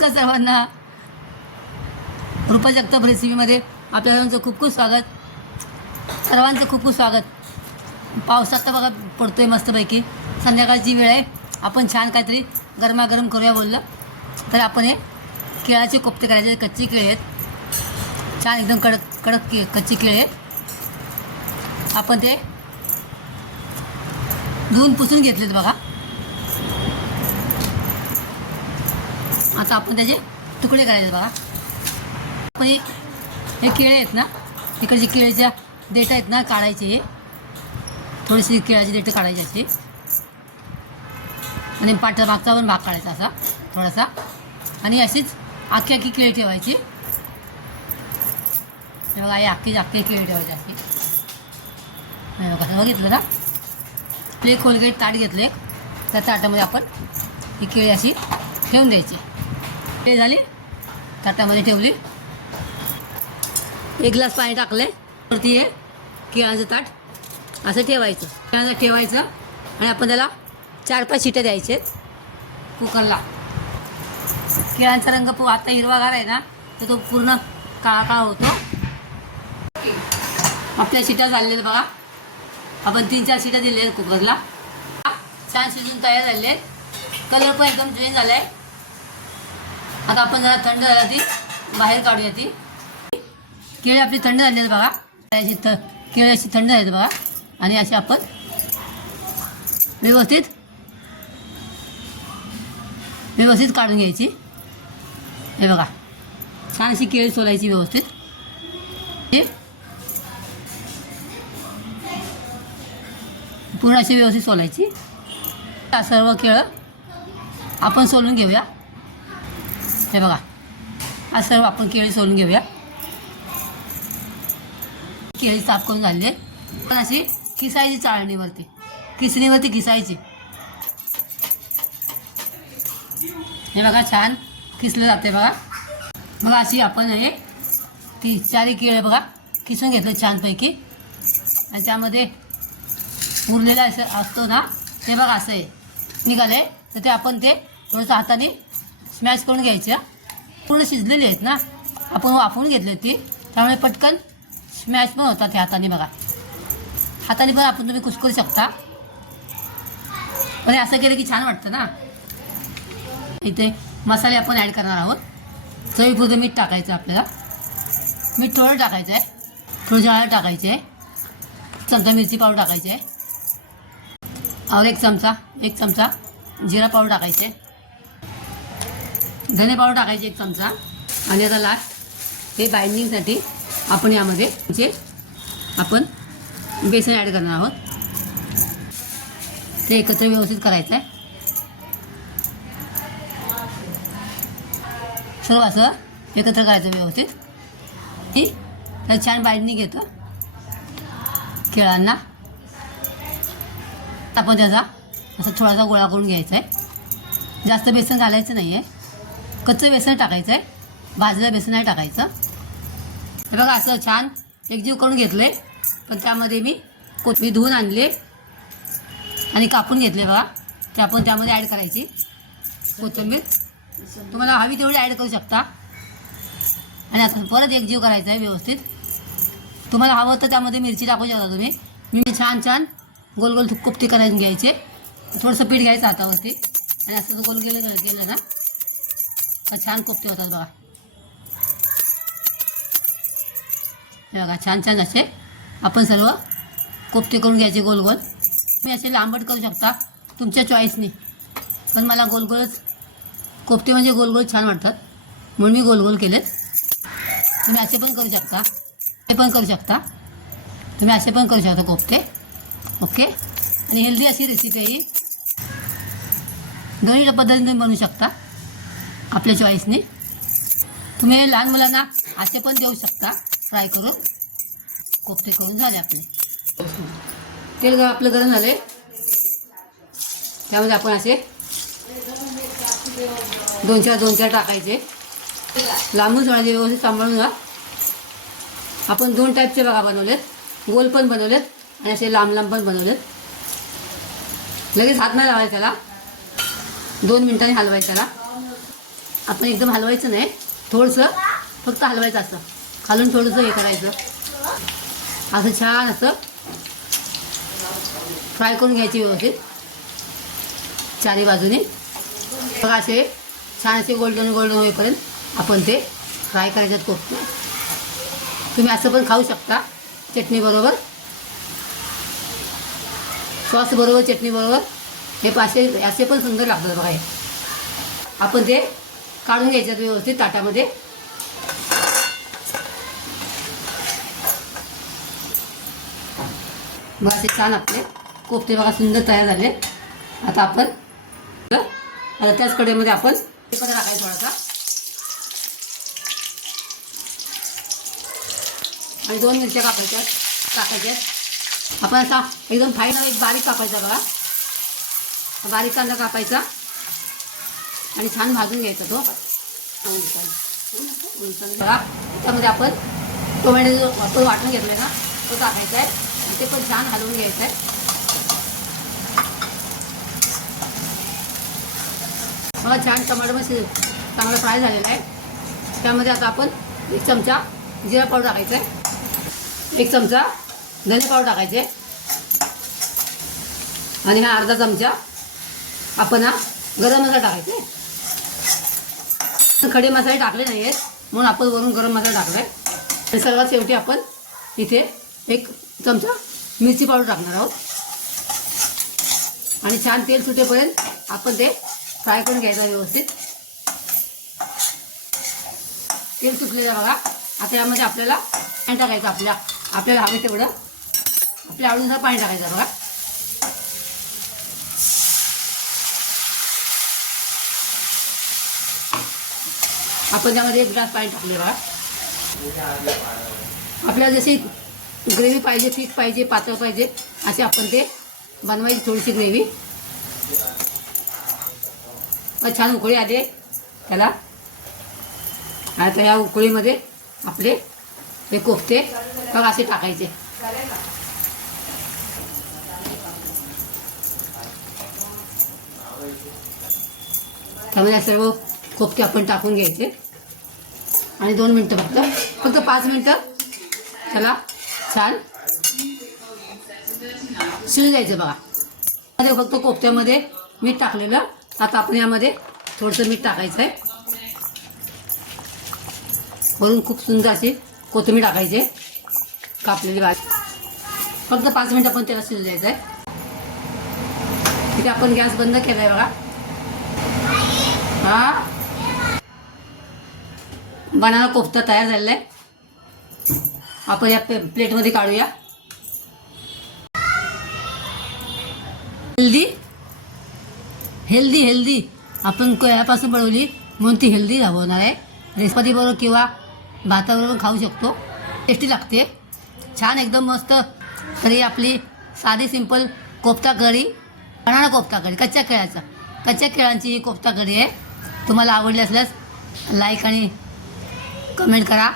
नमस्कार सर्वांना. रुपा जगताप रेसिपीमध्ये आपल्या सर्वांचं खूप खूप स्वागत. सर्वांचं खूप खूप स्वागत. पावसात तर बघा पडतोय मस्तपैकी. संध्याकाळची वेळ आहे. आपण छान काहीतरी गरमागरम करूया बोललं तर आपण हे केळाचे कोफ्ते करायचे. कच्ची केळी आहेत, छान एकदम कडक कडक कच्ची केळी आहेत. आपण ते धुवून पुसून घेतलेत बघा. आता आपण त्याचे तुकडे करायचे बघा. आपण हे केळे आहेत ना, इकडचे केळीच्या देठ आहेत ना, काढायचे. हे थोडीशी केळाची देठ काढायची अशी आणि मागचा पण भाग काढायचा असा थोडासा. आणि अशीच आखी आखी केळी ठेवायची. हे बघा, हे आखी केळी ठेवायची अशी. हे बघा, बघितलं ना. आपले कोलगेट ताट घेतले, त्या ताटामध्ये आपण ही केळी अशी ठेवून द्यायची. ते झाली, ताटामध्ये ठेवली. एक ग्लास पाणी टाकले वरती. हे केळाचं ताट असं ठेवायचं. केळाचं ठेवायचं आणि आपण त्याला 4-5 शिट्या द्यायचे कुकरला. केळांचा रंग आता हिरवागार आहे ना, तर तो पूर्ण काळा काळा होतो. आपल्या शिट्या झालेल्या बघा. आपण 3-4 शिट्या दिल्या आहेत कुकरला. छान शिजून तयार झालेले आहेत. कलर पण एकदम चेंज झाला आहे. आता आपण जरा थंड झाला ती बाहेर काढूया. ती केळी आपली थंड झाली आहेत बघा. केळी अशी थंड आहेत बघा. आणि अशी आपण व्यवस्थित काढून घ्यायची. हे बघा, छान अशी केळी सोलायची व्यवस्थित. हे पूर्ण अशी व्यवस्थित सोलायची. सर्व केळं आपण सोलून घेऊया. हे बघा, आज सर्व आपण केळी सोलून घेऊया. केळी साफ करून झाली आहे. पण अशी किसायची चाळणीवरती, किसणीवरती किसायची. हे बघा, छान किसलं जाते बघा. बघा, अशी आपण हे 3-4 केळी बघा किसून घेतलं छानपैकी. आणि त्यामध्ये उरलेलं असं असतो ना, ते बघा असं आहे निघाले. तर ते आपण ते थोडंसं हाताने स्मॅश करून घ्यायचं. पूर्ण शिजलेली आहेत ना, आपण वाफवून घेतली ती, त्यामुळे पटकन स्मॅश पण होतात हे हाताने बघा. हाताने पण आपण तुम्ही कुस्करू शकता. पण असं केलं की छान वाटतं ना. इथे मसाले आपण ॲड करणार आहोत. चवीपुरतं मीठ टाकायचं आपल्याला. मीठ थोडं टाकायचं आहे. थोडं हळद टाकायचे आहे. चमचा मिरची पावडर टाकायची आहे. और एक चमचा जिरा पावडर टाकायचे. धने पावडर टाकायचे 1 चमचा. आणि आता लास्ट हे बाइंडिंगसाठी आपण यामध्ये आपण बेसन ॲड करणार आहोत. ते एकत्र व्यवस्थित करायचं आहे. सर्व असं एकत्र करायचं व्यवस्थित. त्यात छान बाइंडिंग येतं केळांना. आपण त्याचा असं थोडासा गोळा करून घ्यायचा आहे. जास्त बेसन घालायचं नाही आहे. कच्चं बेसन टाकायचं आहे, भाजलेलं बेसन नाही टाकायचं. हे बघा, असं छान एकजीव करून घेतलं आहे. पण त्यामध्ये मी कोथिंबीर धुवून आणले आणि कापून घेतले बघा. ते आपण त्यामध्ये ॲड करायची कोथिंबीर. तुम्हाला हवी तेवढी ॲड करू शकता. आणि आता परत एकजीव करायचा आहे व्यवस्थित. तुम्हाला हवं तर त्यामध्ये मिरची टाकू शकता तुम्ही. मी छान गोल गोल कोफ्ते करायला घ्यायचे. थोडंसं पीठ घ्यायचं हातावरती आणि असं गोल केलं ना, तर छान कोफ्ते होतात बघा. हे बघा, छान असे आपण सर्व कोफ्ते करून घ्यायचे गोल गोल. तुम्ही असे लांबट करू शकता तुमच्या चॉईसने. पण मला गोलच कोफ्ते म्हणजे गोल छान वाटतात, म्हणून मी गोल केलेत. तुम्ही असे पण करू शकता, हे पण करू शकता. तुम्ही असे पण करू शकता कोफ्ते. ओके. आणि हेल्दी अशी रेसिपी आहे ही. दोन्ही पद्धतीने तुम्ही बनवू शकता आपल्या चॉईसने. तुम्ही लहान मुलांना असे पण देऊ शकता फ्राय करून. कोफ्ते करून झाले आपले. तेल आपलं गरम झाले, त्यामध्ये आपण असे 2-4 टाकायचे. लांबून सोडायचे, व्यवस्थित सांभाळून घ्या. आपण 2 टाईपचे बघा बनवलेत. गोल पण बनवलेत आणि असे लांब पण बनवलेत. लगेच हात नाही लावायचा त्याला, 2 मिनिटांनी हलवायचं त्याला. आपण एकदम हलवायचं नाही, थोडंसं फक्त हलवायचं असं, खालून थोडंसं हे करायचं. असं छान असं फ्राय करून घ्यायची व्यवस्थित चारी बाजूने. बघा असे छान असे गोल्डन गोल्डन होईपर्यंत आपण ते फ्राय करायच्यात कोफ्ते. तुम्ही असं पण खाऊ शकता चटणीबरोबर, सॉस बरोबर, चटणी बरोबर. हे असे पण सुंदर लागतात बघा. हे आपण ते काढून घ्यायच्यात व्यवस्थित ताटामध्ये. बघा असे छान आपले कोफ्ते बघा सुंदर तयार झाले. आता आपण त्याच कढईमध्ये आपण कढई टाकायचं थोडासा आणि 2 मिरच्या टाकायच्या. आपण असा एकदम फाईन एक बारीक कापायचा बघा, बारीक कांदा कापायचा आणि छान भाजून घ्यायचा तो. बघा त्यामध्ये आपण टोमॅटो जो आपण वाटून घेतला ना तो टाकायचा आहे आणि ते पण छान हलवून घ्यायचं आहे. बघा छान टोमॅटो पण चांगला फ्राय झालेला आहे. त्यामध्ये आता आपण 1 चमचा जिरा पावडर टाकायचा आहे, 1 चमचा धने पावडर टाकायचे आणि हा अर्धा चमचा आपण गरम मसाला टाकायचे. खडे मसाले टाकले नाही आहेत म्हणून आपण वरून गरम मसाला टाकला आहे. आणि सर्वात शेवटी आपण इथे 1 चमचा मिरची पावडर टाकणार आहोत आणि छान तेल सुटेपर्यंत आपण ते फ्राय करून घ्यायचं व्यवस्थित. तेल सुटलेलं बघा. आता यामध्ये आपल्याला पाणी टाकायचं, आपल्याला हवे तेवढं आपल्या आवडीनुसार पाणी टाकायचं बघा. आपण त्यामध्ये 1 ग्लास पाणी टाकले बघा. आपल्याला जशी ग्रेव्ही पाहिजे, थिक पाहिजे, पातळ पाहिजे अशी आपण ते बनवायची थोडीशी ग्रेव्ही. छान उकळी आले त्याला. आता या उकळीमध्ये आपले हे कोफ्ते बघा असे टाकायचे. त्यामध्ये सर्व कोफ्ते आपण टाकून घ्यायचे आणि 2 मिनटं फक्त 5 मिनटं त्याला छान शिजू द्यायचं बघा. मध्ये फक्त कोफ्त्यामध्ये मीठ टाकलेलं. आता आपण यामध्ये थोडंसं मीठ टाकायचं आहे. वरून खूप सुंदर अशी कोथिंबीर टाकायची कापलेली भाजी. फक्त 5 मिनटं पण त्याला शिजू द्यायचं आहे. तिथे आपण गॅस बंद केला आहे बघा. हा बनाना कोफ्ता तयार झालेला आहे. आपण या प्लेटमध्ये काढूया. हेल्दी आपण कोळ्यापासून बनवली म्हणून ती हेल्दी होणार आहे. रेसिपी बरोबर किंवा भाताबरोबर खाऊ शकतो. टेस्टी लागते छान एकदम मस्त. तरी आपली साधी सिंपल कोफ्ता कढी, बनाना कोफ्ता कढी, कच्च्या केळांची ही कोफ्ता कढी आहे. तुम्हाला आवडली असल्यास लाईक आणि कमेंट करा.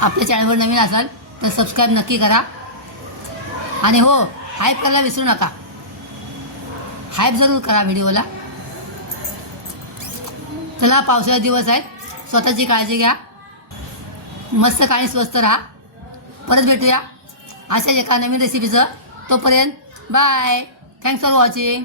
आपल्या चॅनलवर नवीन असाल तर सबस्क्राईब नक्की करा. आणि हो, हाईप करायला विसरू नका. हाईप जरूर करा व्हिडिओला. चला पावसाळ्याचे दिवस आहेत, स्वतःची काळजी घ्या. मस्त आणि स्वस्त राहा. परत भेटूया अशाच एका नवीन रेसिपीचं. तोपर्यंत बाय. Thanks for watching.